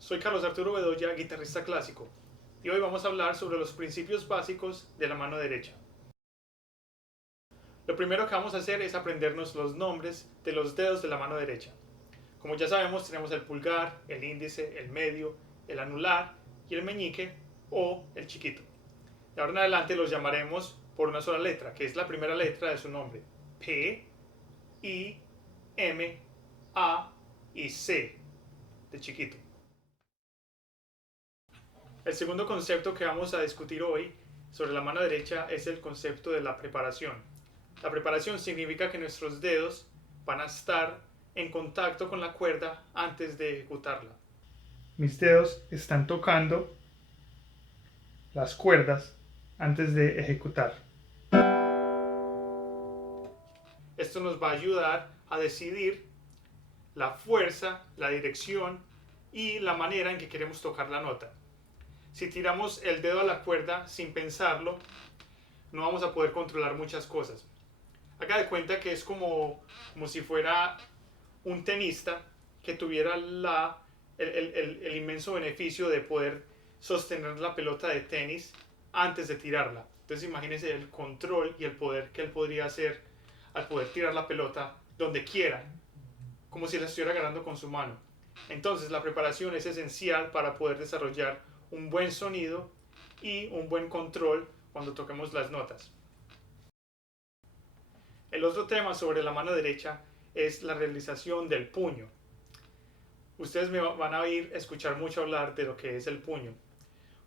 Soy Carlos Arturo Bedoya, guitarrista clásico, y hoy vamos a hablar sobre los principios básicos de la mano derecha. Lo primero que vamos a hacer es aprendernos los nombres de los dedos de la mano derecha. Como ya sabemos, tenemos el pulgar, el índice, el medio, el anular y el meñique o el chiquito. De ahora en adelante los llamaremos por una sola letra, que es la primera letra de su nombre. P, I, M, A y C de chiquito. El segundo concepto que vamos a discutir hoy sobre la mano derecha es el concepto de la preparación. La preparación significa que nuestros dedos van a estar en contacto con la cuerda antes de ejecutarla. Mis dedos están tocando las cuerdas antes de ejecutar. Esto nos va a ayudar a decidir la fuerza, la dirección y la manera en que queremos tocar la nota. Si tiramos el dedo a la cuerda sin pensarlo, no vamos a poder controlar muchas cosas. Haga de cuenta que es como si fuera un tenista que tuviera el inmenso beneficio de poder sostener la pelota de tenis antes de tirarla. Entonces imagínense el control y el poder que él podría hacer al poder tirar la pelota donde quiera, como si la estuviera agarrando con su mano. Entonces la preparación es esencial para poder desarrollar un buen sonido y un buen control cuando toquemos las notas. El otro tema sobre la mano derecha es la realización del puño. Ustedes me van a oír escuchar mucho hablar de lo que es el puño.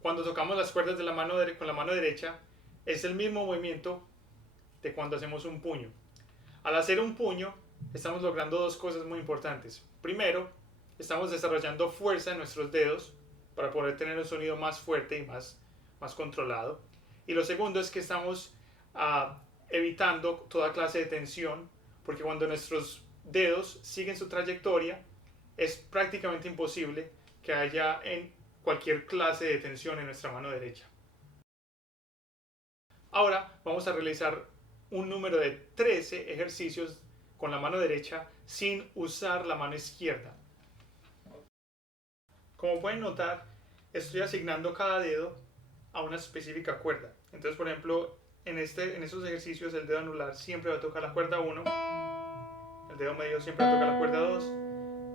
Cuando tocamos las cuerdas de la mano con la mano derecha, es el mismo movimiento de cuando hacemos un puño. Al hacer un puño, estamos logrando dos cosas muy importantes. Primero, estamos desarrollando fuerza en nuestros dedos para poder tener un sonido más fuerte y más controlado. Y lo segundo es que estamos evitando toda clase de tensión, porque cuando nuestros dedos siguen su trayectoria, es prácticamente imposible que haya cualquier clase de tensión en nuestra mano derecha. Ahora vamos a realizar un número de 13 ejercicios con la mano derecha sin usar la mano izquierda. Como pueden notar, estoy asignando cada dedo a una específica cuerda. Entonces, por ejemplo, en estos ejercicios el dedo anular siempre va a tocar la cuerda 1, el dedo medio siempre va a tocar la cuerda 2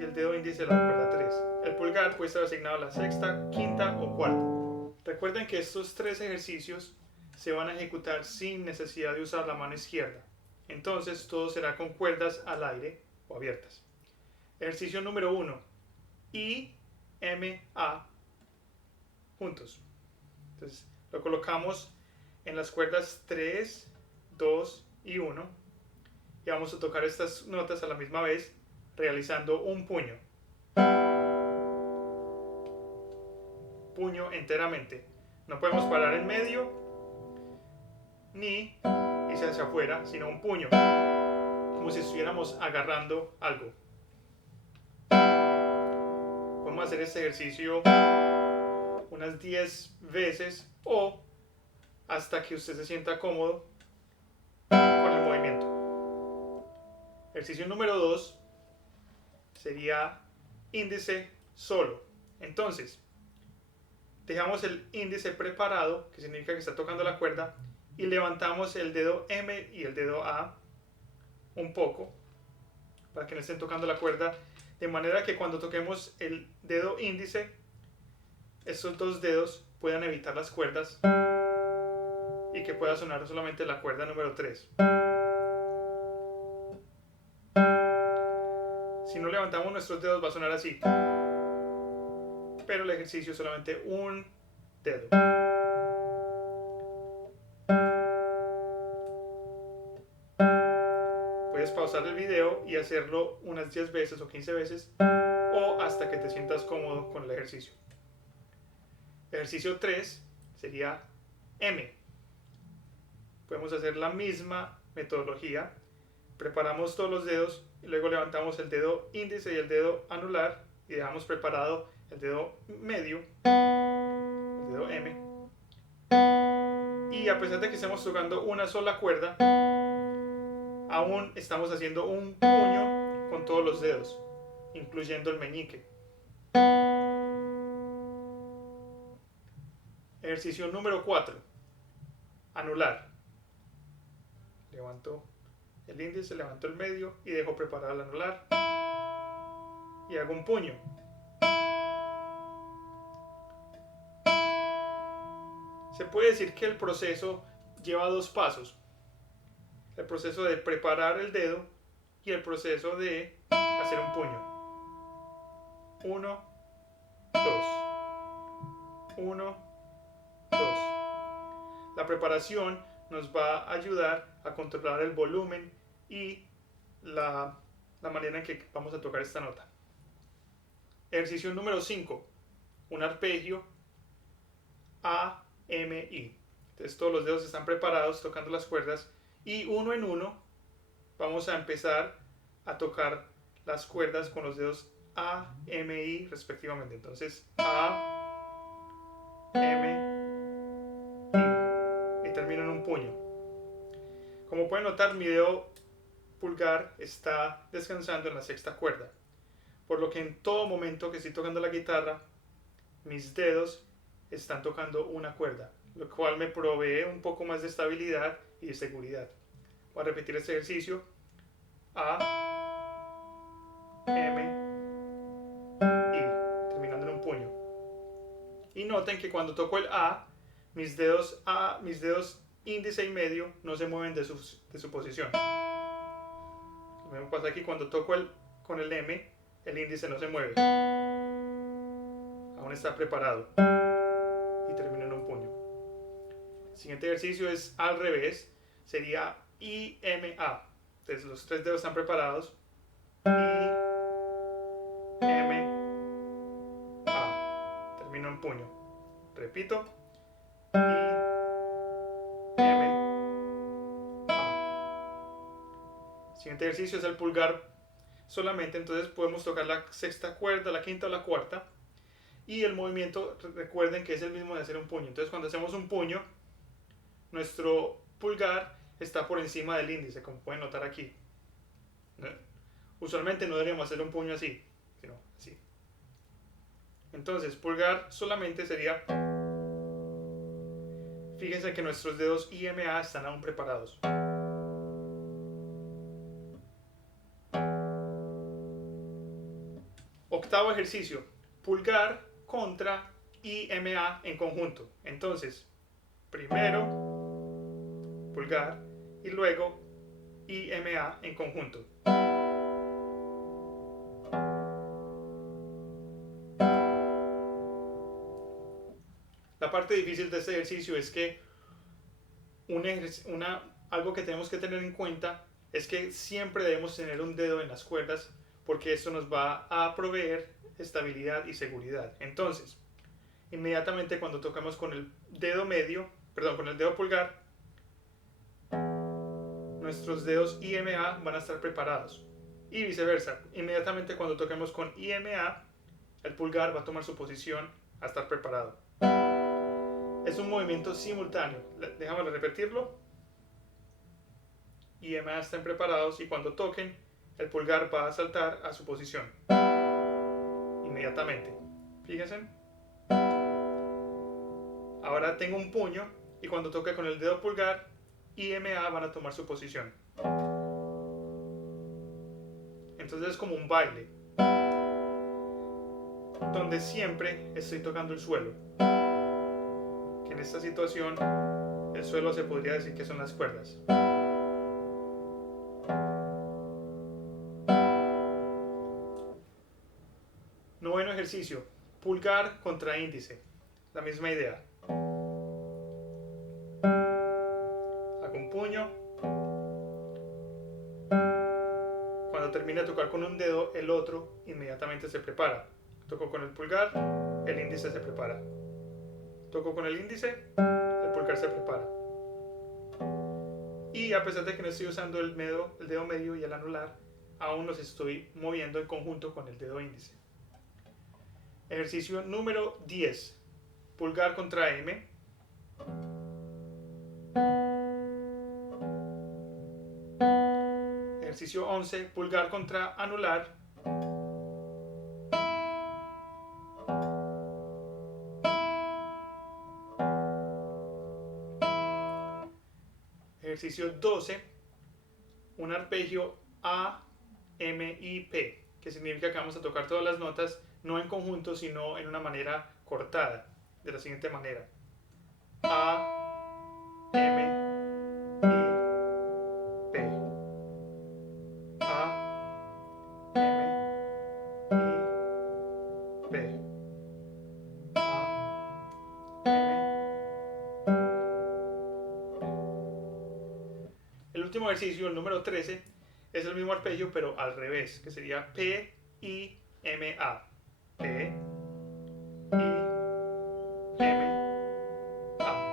y el dedo índice la cuerda 3. El pulgar puede estar asignado a la sexta, quinta o cuarta. Recuerden que estos 3 ejercicios se van a ejecutar sin necesidad de usar la mano izquierda. Entonces todo será con cuerdas al aire o abiertas. Ejercicio número 1. I, M, A juntos. Entonces lo colocamos en las cuerdas 3, 2 y 1 y vamos a tocar estas notas a la misma vez realizando un puño. Puño enteramente. No podemos parar en medio ni irse hacia afuera, sino un puño, como si estuviéramos agarrando algo. Vamos a hacer este ejercicio unas 10 veces o hasta que usted se sienta cómodo con el movimiento. Ejercicio número 2 sería índice solo. Entonces, dejamos el índice preparado, que significa que está tocando la cuerda, y levantamos el dedo M y el dedo A un poco para que no estén tocando la cuerda, de manera que cuando toquemos el dedo índice, estos dos dedos puedan evitar las cuerdas y que pueda sonar solamente la cuerda número 3. Si no levantamos nuestros dedos va a sonar así, pero el ejercicio es solamente un dedo. Puedes pausar el video y hacerlo unas 10 veces o 15 veces o hasta que te sientas cómodo con el ejercicio. Ejercicio 3 sería M. Podemos hacer la misma metodología. Preparamos todos los dedos y luego levantamos el dedo índice y el dedo anular y dejamos preparado el dedo medio, el dedo M. Y a pesar de que estemos tocando una sola cuerda, aún estamos haciendo un puño con todos los dedos, incluyendo el meñique. Ejercicio número 4. Anular. Levanto el índice, levanto el medio y dejo preparar el anular. Y hago un puño. Se puede decir que el proceso lleva dos pasos. El proceso de preparar el dedo y el proceso de hacer un puño. 1, 2. 1, 2. La preparación nos va a ayudar a controlar el volumen y la manera en que vamos a tocar esta nota. Ejercicio número 5. Un arpegio A, M, I. Entonces todos los dedos están preparados tocando las cuerdas y uno en uno vamos a empezar a tocar las cuerdas con los dedos A, M, I respectivamente. Entonces A, M, I y termino en un puño. Como pueden notar, mi dedo pulgar está descansando en la sexta cuerda, por lo que en todo momento que estoy tocando la guitarra, mis dedos están tocando una cuerda, lo cual me provee un poco más de estabilidad y de seguridad. Voy a repetir este ejercicio. A, M, I, terminando en un puño. Y noten que cuando toco el A, mis dedos índice y medio no se mueven de su posición. Lo mismo pasa aquí cuando toco con el M, el índice no se mueve. Aún está preparado. Y termino en un puño. El siguiente ejercicio es al revés. Sería I, M, A. Entonces los tres dedos están preparados. I, M, A. Termino en puño. Repito. I, M, A. El siguiente ejercicio es el pulgar solamente. Entonces podemos tocar la sexta cuerda, la quinta o la cuarta. Y el movimiento, recuerden que es el mismo de hacer un puño. Entonces cuando hacemos un puño, nuestro pulgar está por encima del índice, como pueden notar aquí. Usualmente no deberíamos hacer un puño así, sino así. Entonces pulgar solamente sería... Fíjense que nuestros dedos I, M, A están aún preparados. Octavo ejercicio. Pulgar contra I, M, A en conjunto. Entonces, primero pulgar y luego I, M, A en conjunto. La parte difícil de este ejercicio es que algo que tenemos que tener en cuenta es que siempre debemos tener un dedo en las cuerdas, porque esto nos va a proveer estabilidad y seguridad. Entonces, inmediatamente cuando tocamos con el dedo con el dedo pulgar, nuestros dedos IMA van a estar preparados. Y viceversa, inmediatamente cuando toquemos con IMA, el pulgar va a tomar su posición a estar preparado. Es un movimiento simultáneo. Déjame repetirlo. IMA están preparados y cuando toquen, el pulgar va a saltar a su posición inmediatamente. Fíjense. Ahora tengo un puño y cuando toque con el dedo pulgar, I, M, A van a tomar su posición. Entonces es como un baile, donde siempre estoy tocando el suelo. Que en esta situación, el suelo se podría decir que son las cuerdas. Noveno ejercicio, pulgar contra índice. La misma idea. Hago un puño. Cuando termine de tocar con un dedo, el otro inmediatamente se prepara. Toco con el pulgar, el índice se prepara. Toco con el índice, el pulgar se prepara. Y a pesar de que no estoy usando el dedo medio y el anular, aún los estoy moviendo en conjunto con el dedo índice. Ejercicio número 10. Pulgar contra M. Ejercicio 11. Pulgar contra anular. ejercicio 12, un arpegio A, M y P, que significa que vamos a tocar todas las notas no en conjunto, sino en una manera cortada, de la siguiente manera: A, M y P. A, M y P. El último ejercicio, el número 13, es el mismo arpegio pero al revés, que sería P, I, M, A. P, I, M, A.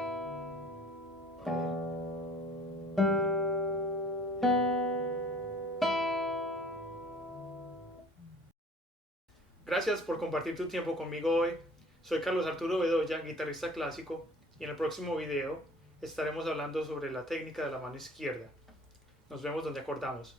Gracias por compartir tu tiempo conmigo hoy. Soy Carlos Arturo Bedoya, guitarrista clásico, y en el próximo video estaremos hablando sobre la técnica de la mano izquierda. Nos vemos donde acordamos.